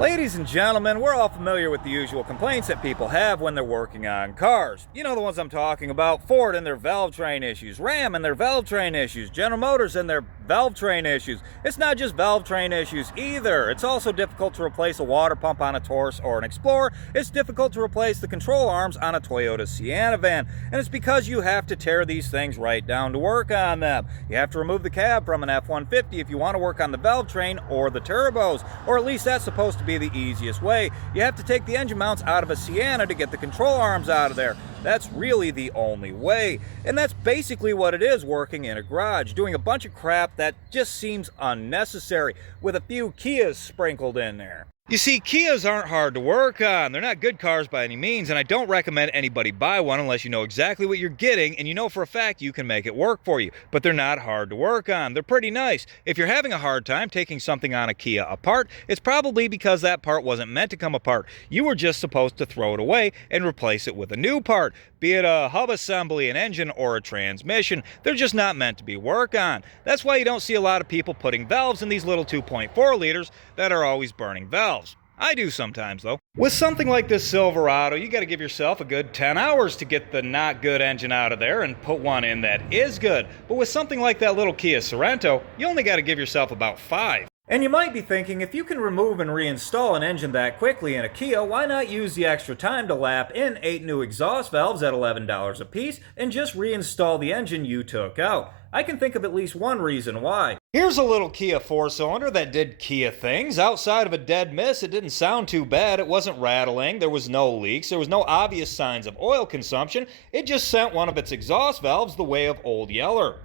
Ladies and gentlemen, we're all familiar with the usual complaints that people have when they're working on cars. You know the ones I'm talking about: Ford and their valve train issues, Ram and their valve train issues, General Motors and their valve train issues. It's not just valve train issues either. It's also difficult to replace a water pump on a Taurus or an Explorer. It's difficult to replace the control arms on a Toyota Sienna van. And it's because you have to tear these things right down to work on them. You have to remove the cab from an F-150 if you want to work on the valve train or the turbos, or at least that's supposed to be the easiest way. You have to take the engine mounts out of a Sienna to get the control arms out of there. That's really the only way. And that's basically what it is working in a garage, doing a bunch of crap that just seems unnecessary, with a few Kias sprinkled in there. You see, Kias aren't hard to work on. They're not good cars by any means, and I don't recommend anybody buy one unless you know exactly what you're getting and you know for a fact you can make it work for you. But they're not hard to work on. They're pretty nice. If you're having a hard time taking something on a Kia apart, it's probably because that part wasn't meant to come apart. You were just supposed to throw it away and replace it with a new part, be it a hub assembly, an engine, or a transmission. They're just not meant to be worked on. That's why you don't see a lot of people putting valves in these little 2.4 liters that are always burning valves. I do sometimes, though. With something like this Silverado, you got to give yourself a good 10 hours to get the not good engine out of there and put one in that is good. But with something like that little Kia Sorento, you only got to give yourself about 5. And you might be thinking, if you can remove and reinstall an engine that quickly in a Kia, why not use the extra time to lap in 8 new exhaust valves at $11 a piece and just reinstall the engine you took out? I can think of at least one reason why. Here's a little Kia 4-cylinder that did Kia things. Outside of a dead miss, it didn't sound too bad. It wasn't rattling. There was no leaks. There was no obvious signs of oil consumption. It just sent one of its exhaust valves the way of Old Yeller.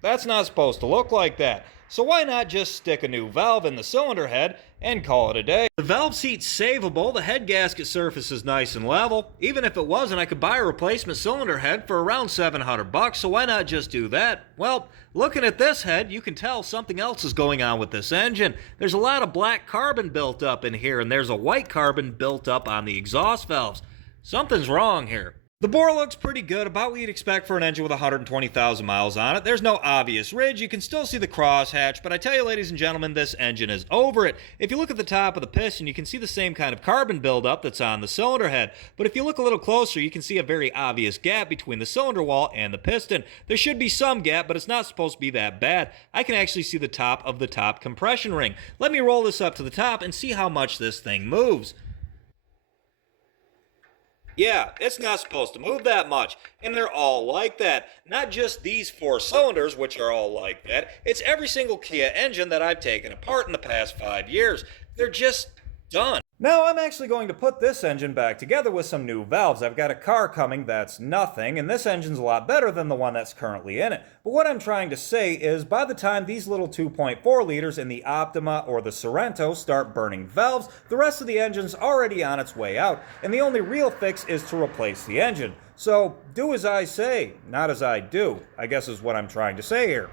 That's not supposed to look like that. So why not just stick a new valve in the cylinder head and call it a day? The valve seat's savable, the head gasket surface is nice and level. Even if it wasn't, I could buy a replacement cylinder head for around $700, so why not just do that? Well, looking at this head, you can tell something else is going on with this engine. There's a lot of black carbon built up in here, and there's a white carbon built up on the exhaust valves. Something's wrong here. The bore looks pretty good, about what you'd expect for an engine with 120,000 miles on it. There's no obvious ridge. You can still see the crosshatch, but I tell you, ladies and gentlemen, this engine is over it. If you look at the top of the piston, you can see the same kind of carbon buildup that's on the cylinder head. But if you look a little closer, you can see a very obvious gap between the cylinder wall and the piston. There should be some gap, but it's not supposed to be that bad. I can actually see the top of the top compression ring. Let me roll this up to the top and see how much this thing moves. Yeah, it's not supposed to move that much, and they're all like that. Not just these 4 cylinders, which are all like that. It's every single Kia engine that I've taken apart in the past 5 years. They're just done. Now I'm actually going to put this engine back together with some new valves. I've got a car coming that's nothing, and this engine's a lot better than the one that's currently in it. But what I'm trying to say is, by the time these little 2.4 liters in the Optima or the Sorento start burning valves, the rest of the engine's already on its way out, and the only real fix is to replace the engine. So do as I say, not as I do, I guess is what I'm trying to say here.